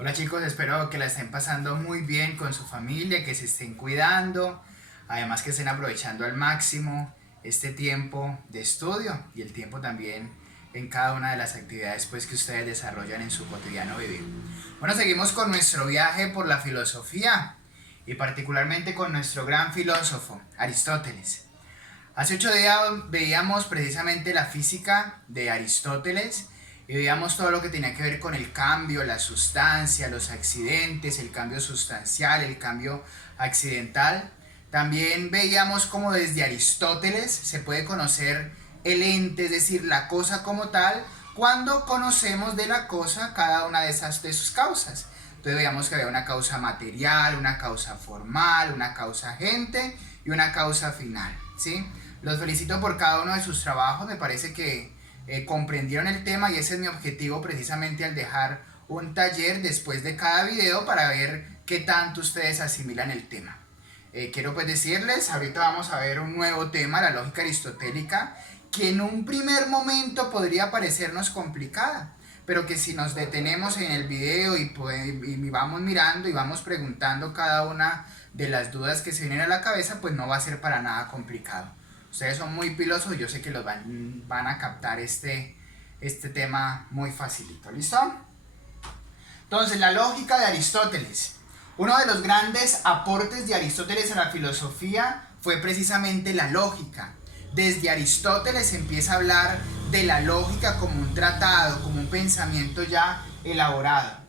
Hola chicos, espero que la estén pasando muy bien con su familia, que se estén cuidando, además que estén aprovechando al máximo este tiempo de estudio y el tiempo también en cada una de las actividades pues, que ustedes desarrollan en su cotidiano vivir. Bueno, seguimos con nuestro viaje por la filosofía y particularmente con nuestro gran filósofo, Aristóteles. Hace 8 días veíamos precisamente la física de Aristóteles y veíamos todo lo que tenía que ver con el cambio, la sustancia, los accidentes, el cambio sustancial, el cambio accidental. También veíamos cómo desde Aristóteles se puede conocer el ente, es decir, la cosa como tal, cuando conocemos de la cosa cada una de sus causas. Entonces veíamos que había una causa material, una causa formal, una causa agente y una causa final, ¿sí? Los felicito por cada uno de sus trabajos, me parece que comprendieron el tema y ese es mi objetivo precisamente al dejar un taller después de cada video para ver qué tanto ustedes asimilan el tema. Quiero pues decirles, ahorita vamos a ver un nuevo tema, la lógica aristotélica, que en un primer momento podría parecernos complicada, pero que si nos detenemos en el video y vamos mirando y vamos preguntando cada una de las dudas que se vienen a la cabeza, pues no va a ser para nada complicado. Ustedes son muy pilosos y yo sé que los van a captar este tema muy facilito. ¿Listo? Entonces, la lógica de Aristóteles. Uno de los grandes aportes de Aristóteles a la filosofía fue precisamente la lógica. Desde Aristóteles se empieza a hablar de la lógica como un tratado, como un pensamiento ya elaborado.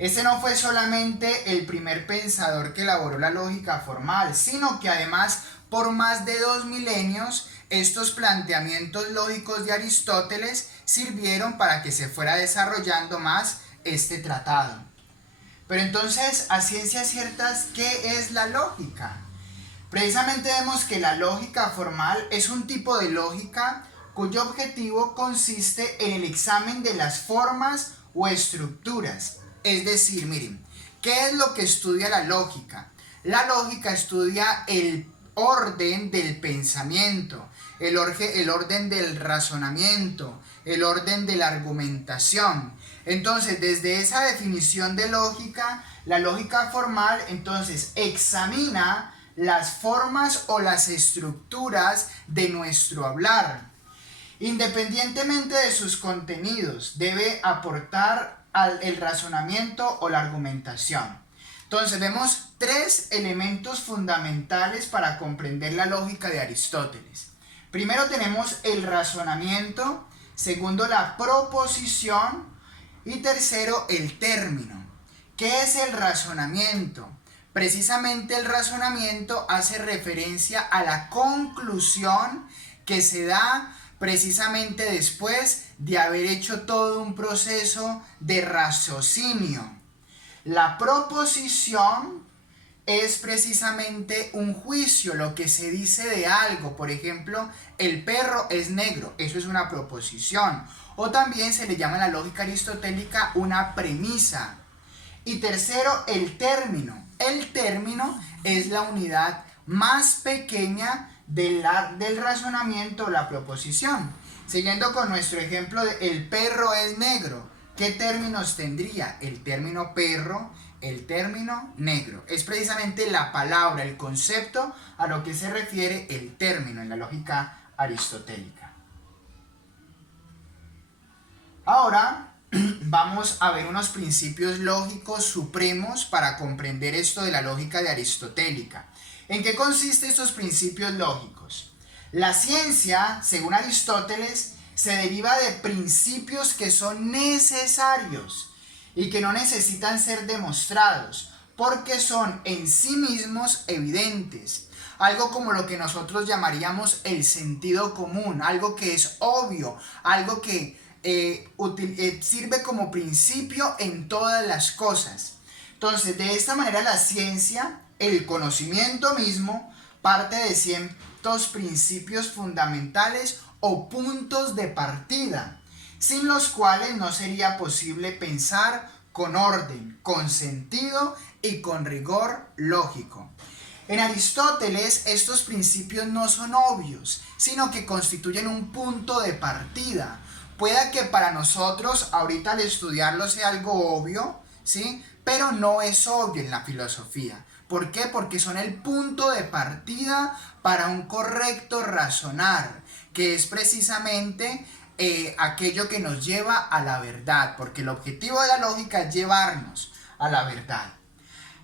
Este no fue solamente el primer pensador que elaboró la lógica formal, sino que además por más de 2 milenios estos planteamientos lógicos de Aristóteles sirvieron para que se fuera desarrollando más este tratado. Pero entonces, a ciencias ciertas, ¿qué es la lógica? Precisamente vemos que la lógica formal es un tipo de lógica cuyo objetivo consiste en el examen de las formas o estructuras. Es decir, miren, ¿qué es lo que estudia la lógica? La lógica estudia el orden del pensamiento, el orden del razonamiento, el orden de la argumentación. Entonces, desde esa definición de lógica, la lógica formal entonces examina las formas o las estructuras de nuestro hablar. Independientemente de sus contenidos, debe aportar el razonamiento o la argumentación. Entonces vemos 3 elementos fundamentales para comprender la lógica de Aristóteles. Primero tenemos el razonamiento, segundo la proposición y tercero el término. ¿Qué es el razonamiento? Precisamente el razonamiento hace referencia a la conclusión que se da precisamente después de haber hecho todo un proceso de raciocinio. La proposición es precisamente un juicio, lo que se dice de algo. Por ejemplo, el perro es negro, eso es una proposición. O también se le llama en la lógica aristotélica una premisa. Y tercero, el término. El término es la unidad más pequeña del razonamiento o la proposición. Siguiendo con nuestro ejemplo de el perro es negro, ¿qué términos tendría? El término perro, el término negro. Es precisamente la palabra, el concepto a lo que se refiere el término en la lógica aristotélica. Ahora vamos a ver unos principios lógicos supremos para comprender esto de la lógica de aristotélica. ¿En qué consisten estos principios lógicos? La ciencia, según Aristóteles, se deriva de principios que son necesarios y que no necesitan ser demostrados, porque son en sí mismos evidentes. Algo como lo que nosotros llamaríamos el sentido común, algo que es obvio, algo que sirve como principio en todas las cosas. Entonces, de esta manera la ciencia, el conocimiento mismo, parte de ciertos principios fundamentales o puntos de partida, sin los cuales no sería posible pensar con orden, con sentido y con rigor lógico. En Aristóteles estos principios no son obvios, sino que constituyen un punto de partida. Pueda que para nosotros ahorita al estudiarlo sea algo obvio, ¿sí? Pero no es obvio en la filosofía. ¿Por qué? Porque son el punto de partida para un correcto razonar, que es precisamente aquello que nos lleva a la verdad, porque el objetivo de la lógica es llevarnos a la verdad.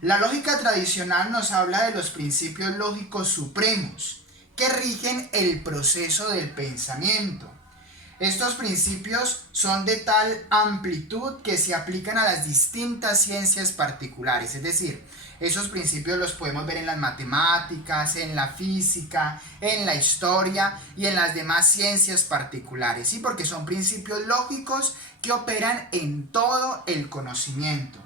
La lógica tradicional nos habla de los principios lógicos supremos que rigen el proceso del pensamiento. Estos principios son de tal amplitud que se aplican a las distintas ciencias particulares, es decir, esos principios los podemos ver en las matemáticas, en la física, en la historia y en las demás ciencias particulares, ¿sí? Porque son principios lógicos que operan en todo el conocimiento.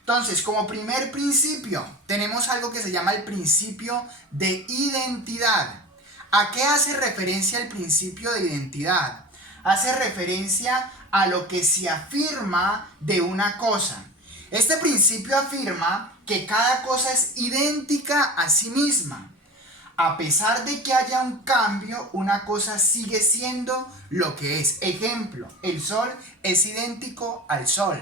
Entonces, como primer principio, tenemos algo que se llama el principio de identidad. ¿A qué hace referencia el principio de identidad? Hace referencia a lo que se afirma de una cosa. Este principio afirma que cada cosa es idéntica a sí misma. A pesar de que haya un cambio, una cosa sigue siendo lo que es. Ejemplo, el sol es idéntico al sol.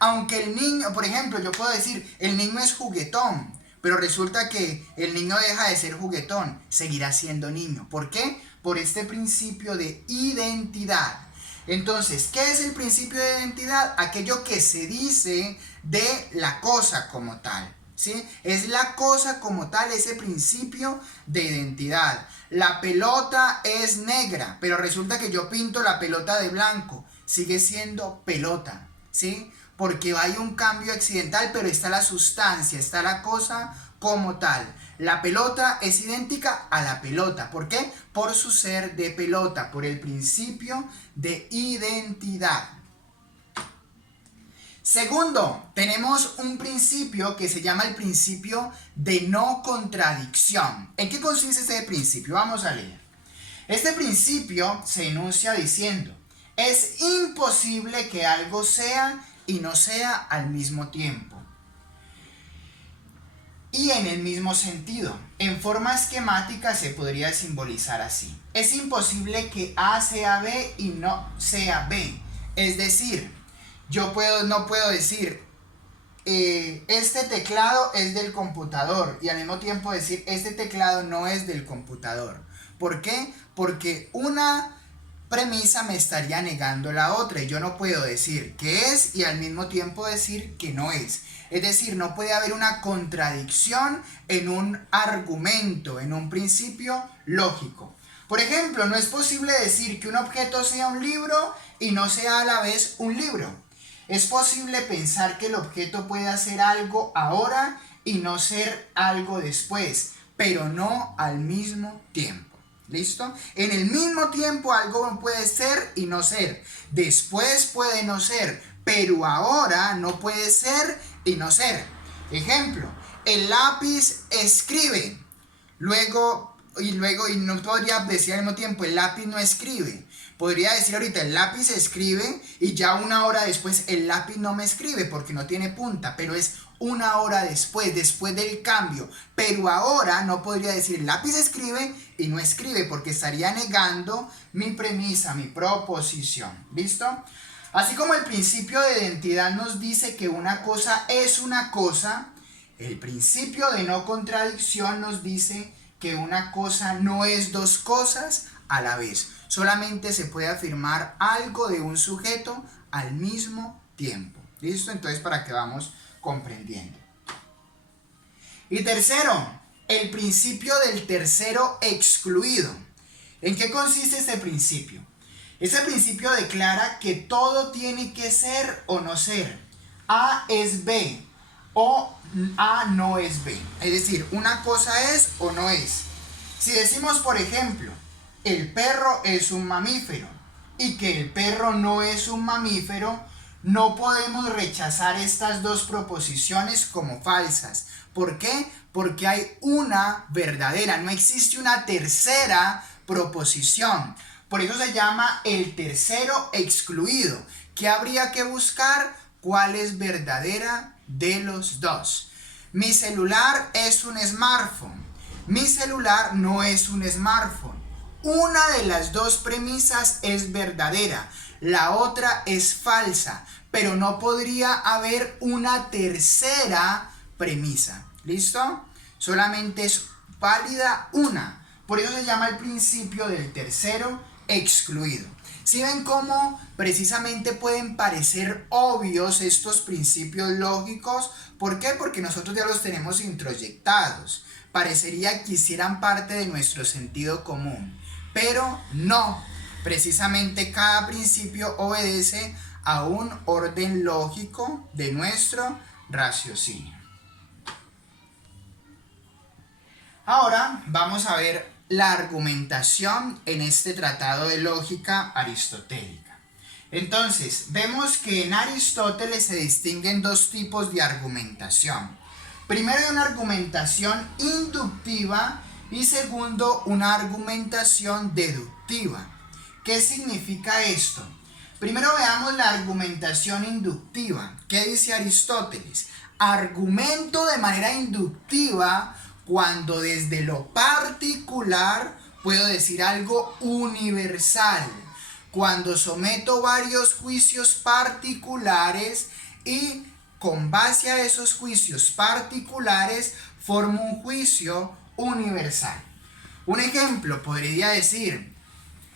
Aunque el niño, por ejemplo, yo puedo decir, el niño es juguetón, pero resulta que el niño deja de ser juguetón, seguirá siendo niño. ¿Por qué? Por este principio de identidad. Entonces, ¿qué es el principio de identidad? Aquello que se dice de la cosa como tal, ¿sí? Es la cosa como tal, ese principio de identidad. La pelota es negra, pero resulta que yo pinto la pelota de blanco, sigue siendo pelota, ¿sí? Porque hay un cambio accidental, pero está la sustancia, está la cosa como tal. La pelota es idéntica a la pelota. ¿Por qué? Por su ser de pelota, por el principio de identidad. Segundo, tenemos un principio que se llama el principio de no contradicción. ¿En qué consiste este principio? Vamos a leer. Este principio se enuncia diciendo: es imposible que algo sea y no sea al mismo tiempo. Y en el mismo sentido, en forma esquemática se podría simbolizar así. Es imposible que A sea B y no sea B. Es decir, no puedo decir este teclado es del computador y al mismo tiempo decir este teclado no es del computador. ¿Por qué? Porque una premisa me estaría negando la otra y yo no puedo decir que es y al mismo tiempo decir que no es. Es decir, no puede haber una contradicción en un argumento, en un principio lógico. Por ejemplo, no es posible decir que un objeto sea un libro y no sea a la vez un libro. Es posible pensar que el objeto puede hacer algo ahora y no ser algo después, pero no al mismo tiempo. ¿Listo? En el mismo tiempo algo puede ser y no ser. Después puede no ser, pero ahora no puede ser y no ser. Ejemplo, el lápiz escribe. Y no podría decir al mismo tiempo, el lápiz no escribe. Podría decir ahorita, el lápiz escribe y ya una hora después el lápiz no me escribe porque no tiene punta, pero es una hora después del cambio. Pero ahora no podría decir el lápiz escribe y no escribe porque estaría negando mi premisa, mi proposición. ¿Listo? Así como el principio de identidad nos dice que una cosa es una cosa, el principio de no contradicción nos dice que una cosa no es dos cosas a la vez. Solamente se puede afirmar algo de un sujeto al mismo tiempo. ¿Listo? Entonces, para que vamos comprendiendo. Y tercero, el principio del tercero excluido. ¿En qué consiste este principio? Este principio declara que todo tiene que ser o no ser. A es B o A no es B. Es decir, una cosa es o no es. Si decimos, por ejemplo, el perro es un mamífero y que el perro no es un mamífero, no podemos rechazar estas dos proposiciones como falsas. ¿Por qué? Porque hay una verdadera, no existe una tercera proposición. Por eso se llama el tercero excluido. ¿Qué habría que buscar? ¿Cuál es verdadera de los dos? Mi celular es un smartphone. Mi celular no es un smartphone. Una de las dos premisas es verdadera. la otra es falsa, pero no podría haber una tercera premisa. ¿Listo? Solamente es válida una. Por eso se llama el principio del tercero excluido. ¿Sí ven cómo precisamente pueden parecer obvios estos principios lógicos? ¿Por qué? Porque nosotros ya los tenemos introyectados. Parecería que hicieran parte de nuestro sentido común, pero no. Precisamente cada principio obedece a un orden lógico de nuestro raciocinio. Ahora vamos a ver la argumentación en este tratado de lógica aristotélica. Entonces, vemos que en Aristóteles se distinguen dos tipos de argumentación. Primero, hay una argumentación inductiva y segundo, una argumentación deductiva. ¿Qué significa esto? Primero veamos la argumentación inductiva. ¿Qué dice Aristóteles? Argumento de manera inductiva cuando desde lo particular puedo decir algo universal. Cuando someto varios juicios particulares y con base a esos juicios particulares formo un juicio universal. Un ejemplo podría decir: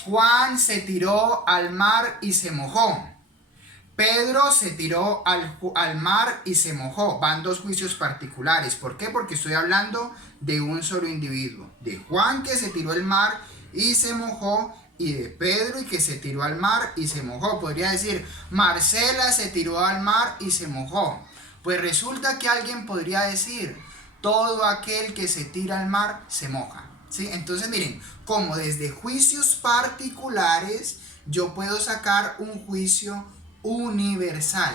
Juan se tiró al mar y se mojó. Pedro se tiró al mar y se mojó. Van dos juicios particulares. ¿Por qué? Porque estoy hablando de un solo individuo. De Juan, que se tiró al mar y se mojó, y de Pedro, y que se tiró al mar y se mojó. Podría decir: Marcela se tiró al mar y se mojó. Pues resulta que alguien podría decir: todo aquel que se tira al mar se moja. ¿Sí? Entonces miren, como desde juicios particulares yo puedo sacar un juicio universal.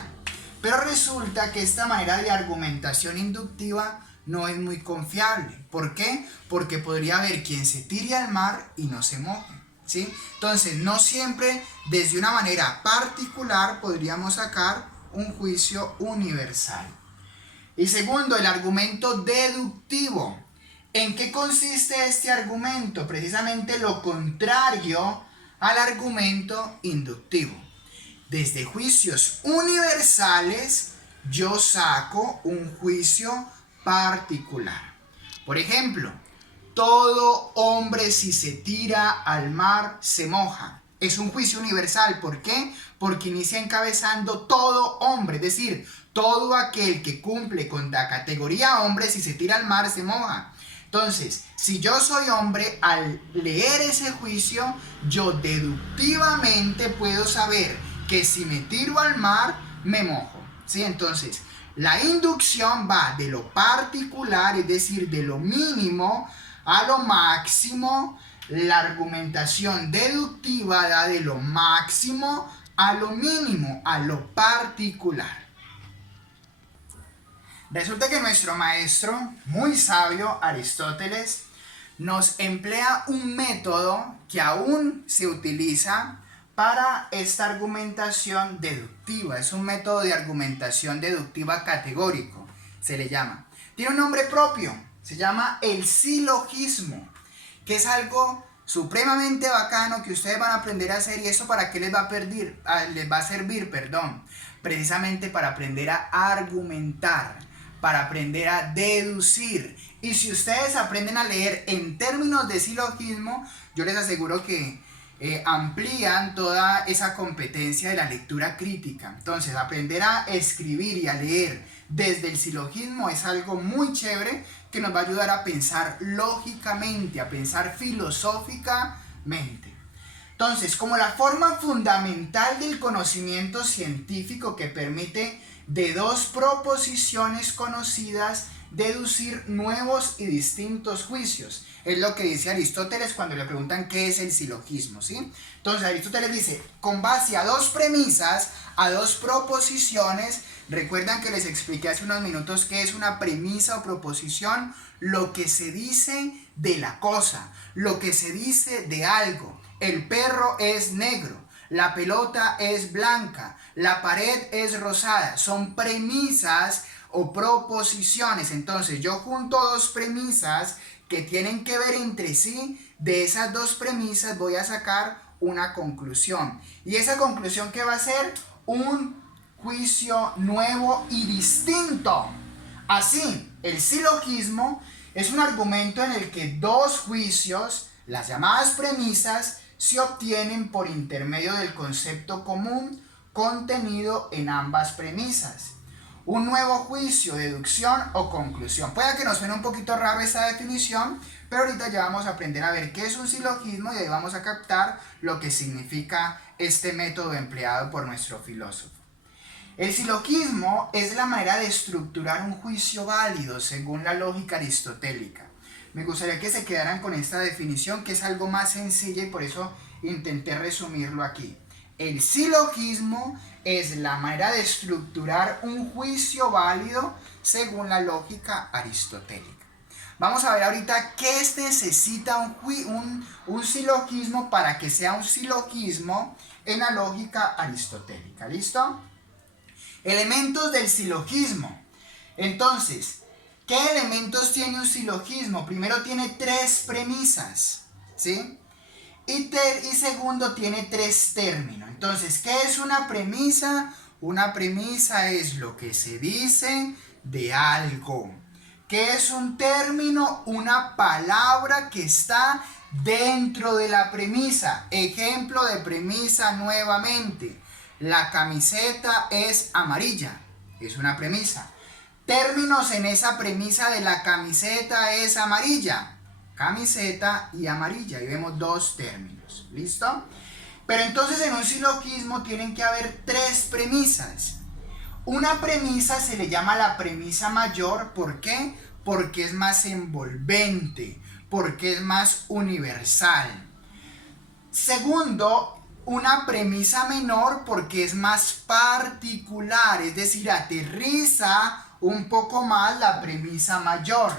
Pero resulta que esta manera de argumentación inductiva no es muy confiable. ¿Por qué? Porque podría haber quien se tire al mar y no se moje. ¿Sí? Entonces, no siempre desde una manera particular podríamos sacar un juicio universal. Y segundo, el argumento deductivo. ¿En qué consiste este argumento? Precisamente lo contrario al argumento inductivo. Desde juicios universales yo saco un juicio particular. Por ejemplo, todo hombre si se tira al mar se moja. Es un juicio universal. ¿Por qué? Porque inicia encabezando todo hombre, es decir, todo aquel que cumple con la categoría hombre si se tira al mar se moja. Entonces, si yo soy hombre, al leer ese juicio, yo deductivamente puedo saber que si me tiro al mar, me mojo. ¿Sí? Entonces, la inducción va de lo particular, es decir, de lo mínimo a lo máximo. La argumentación deductiva da de lo máximo a lo mínimo, a lo particular. Resulta que nuestro maestro, muy sabio, Aristóteles, nos emplea un método que aún se utiliza para esta argumentación deductiva. Es un método de argumentación deductiva categórico, se le llama. Tiene un nombre propio, se llama el silogismo, que es algo supremamente bacano que ustedes van a aprender a hacer. ¿Y eso para qué les va a servir? Precisamente para aprender a argumentar, para aprender a deducir. Y si ustedes aprenden a leer en términos de silogismo, yo les aseguro que amplían toda esa competencia de la lectura crítica. Entonces, aprender a escribir y a leer desde el silogismo es algo muy chévere que nos va a ayudar a pensar lógicamente, a pensar filosóficamente. Entonces, como la forma fundamental del conocimiento científico que permite de dos proposiciones conocidas deducir nuevos y distintos juicios. Es lo que dice Aristóteles cuando le preguntan qué es el silogismo, ¿sí? Entonces Aristóteles dice, con base a dos premisas, a dos proposiciones, recuerdan que les expliqué hace unos minutos qué es una premisa o proposición, lo que se dice de la cosa, lo que se dice de algo. El perro es negro, la pelota es blanca, la pared es rosada. Son premisas o proposiciones. Entonces yo junto dos premisas que tienen que ver entre sí. De esas dos premisas voy a sacar una conclusión. ¿Y esa conclusión qué va a ser? Un juicio nuevo y distinto. Así, el silogismo es un argumento en el que dos juicios, las llamadas premisas, se obtienen por intermedio del concepto común contenido en ambas premisas. Un nuevo juicio, deducción o conclusión. Puede que nos suene un poquito raro esta definición, pero ahorita ya vamos a aprender a ver qué es un silogismo y ahí vamos a captar lo que significa este método empleado por nuestro filósofo. El silogismo es la manera de estructurar un juicio válido según la lógica aristotélica. Me gustaría que se quedaran con esta definición, que es algo más sencilla y por eso intenté resumirlo aquí. El silogismo es la manera de estructurar un juicio válido según la lógica aristotélica. Vamos a ver ahorita qué necesita un silogismo para que sea un silogismo en la lógica aristotélica. ¿Listo? Elementos del silogismo. Entonces, ¿qué elementos tiene un silogismo? Primero tiene tres premisas, ¿sí? Y segundo tiene tres términos. Entonces, ¿qué es una premisa? Una premisa es lo que se dice de algo. ¿Qué es un término? Una palabra que está dentro de la premisa. Ejemplo de premisa nuevamente. La camiseta es amarilla. Es una premisa. Términos en esa premisa de la camiseta es amarilla. Camiseta y amarilla. Y vemos dos términos. ¿Listo? Pero entonces en un silogismo tienen que haber tres premisas. Una premisa se le llama la premisa mayor. ¿Por qué? Porque es más envolvente. Porque es más universal. Segundo, una premisa menor porque es más particular. Es decir, aterriza un poco más la premisa mayor.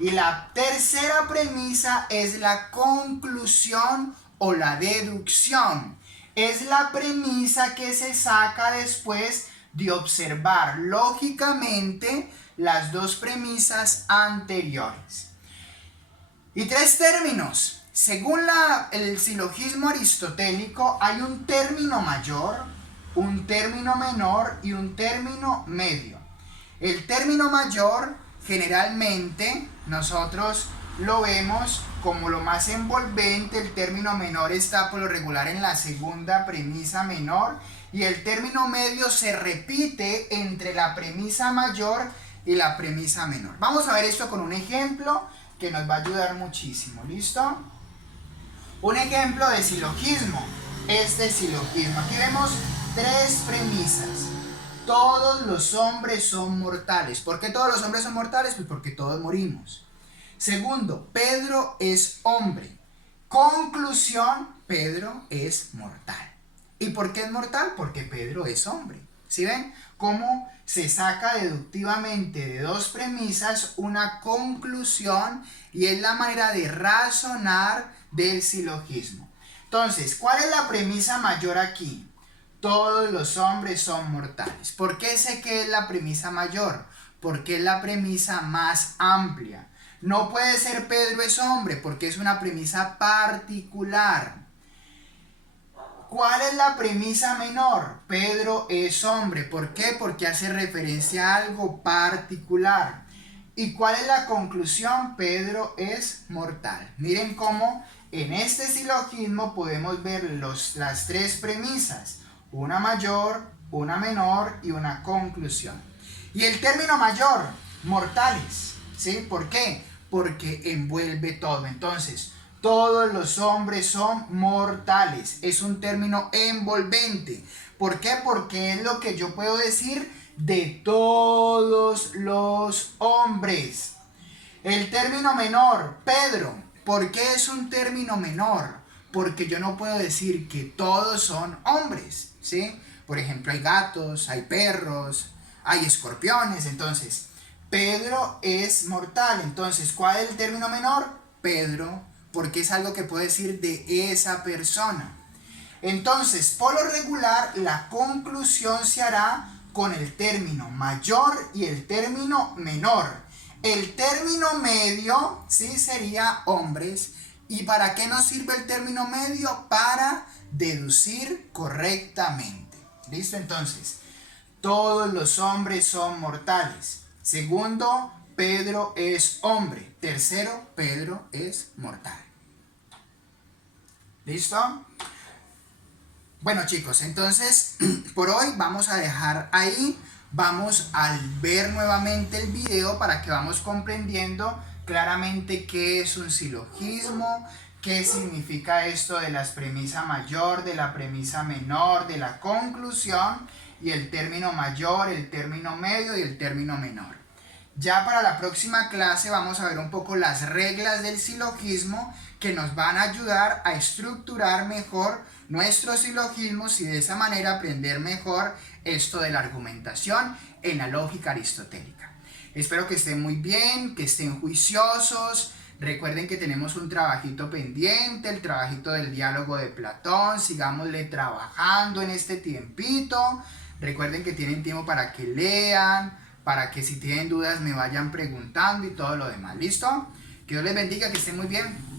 Y la tercera premisa es la conclusión o la deducción. Es la premisa que se saca después de observar lógicamente las dos premisas anteriores. Y tres términos. Según el silogismo aristotélico hay un término mayor, un término menor y un término medio. El término mayor generalmente nosotros lo vemos como lo más envolvente. El término menor está por lo regular en la segunda premisa menor y el término medio se repite entre la premisa mayor y la premisa menor. Vamos a ver esto con un ejemplo que nos va a ayudar muchísimo. ¿Listo? Un ejemplo de silogismo. Este silogismo. Aquí vemos tres premisas. Todos los hombres son mortales. ¿Por qué todos los hombres son mortales? Pues porque todos morimos. Segundo, Pedro es hombre. Conclusión, Pedro es mortal. ¿Y por qué es mortal? Porque Pedro es hombre. ¿Sí ven? Cómo se saca deductivamente de dos premisas una conclusión y es la manera de razonar del silogismo. Entonces, ¿cuál es la premisa mayor aquí? Todos los hombres son mortales. ¿Por qué sé que es la premisa mayor? Porque es la premisa más amplia. No puede ser Pedro es hombre porque es una premisa particular. ¿Cuál es la premisa menor? Pedro es hombre. ¿Por qué? Porque hace referencia a algo particular. ¿Y cuál es la conclusión? Pedro es mortal. Miren cómo en este silogismo podemos ver las tres premisas. Una mayor, una menor y una conclusión. Y el término mayor, mortales. ¿Sí? ¿Por qué? Porque envuelve todo. Entonces, todos los hombres son mortales. Es un término envolvente. ¿Por qué? Porque es lo que yo puedo decir de todos los hombres. El término menor, Pedro. ¿Por qué es un término menor? Porque yo no puedo decir que todos son hombres, ¿sí? Por ejemplo, hay gatos, hay perros, hay escorpiones. Entonces, Pedro es mortal. Entonces, ¿cuál es el término menor? Pedro, porque es algo que puedo decir de esa persona. Entonces, por lo regular, la conclusión se hará con el término mayor y el término menor. El término medio, ¿sí? Sería hombres ¿Y para qué nos sirve el término medio? Para deducir correctamente. ¿Listo? Entonces, todos los hombres son mortales. Segundo, Pedro es hombre. Tercero, Pedro es mortal. ¿Listo? Bueno, chicos, entonces por hoy vamos a dejar ahí. Vamos a ver nuevamente el video para que vamos comprendiendo claramente qué es un silogismo, qué significa esto de la premisa mayor, de la premisa menor, de la conclusión, y el término mayor, el término medio y el término menor. Ya para la próxima clase vamos a ver un poco las reglas del silogismo que nos van a ayudar a estructurar mejor nuestros silogismos y de esa manera aprender mejor esto de la argumentación en la lógica aristotélica. Espero que estén muy bien, que estén juiciosos. Recuerden que tenemos un trabajito pendiente, el trabajito del diálogo de Platón. Sigámosle trabajando en este tiempito. Recuerden que tienen tiempo para que lean, para que si tienen dudas me vayan preguntando y todo lo demás. ¿Listo? Que Dios les bendiga, que estén muy bien.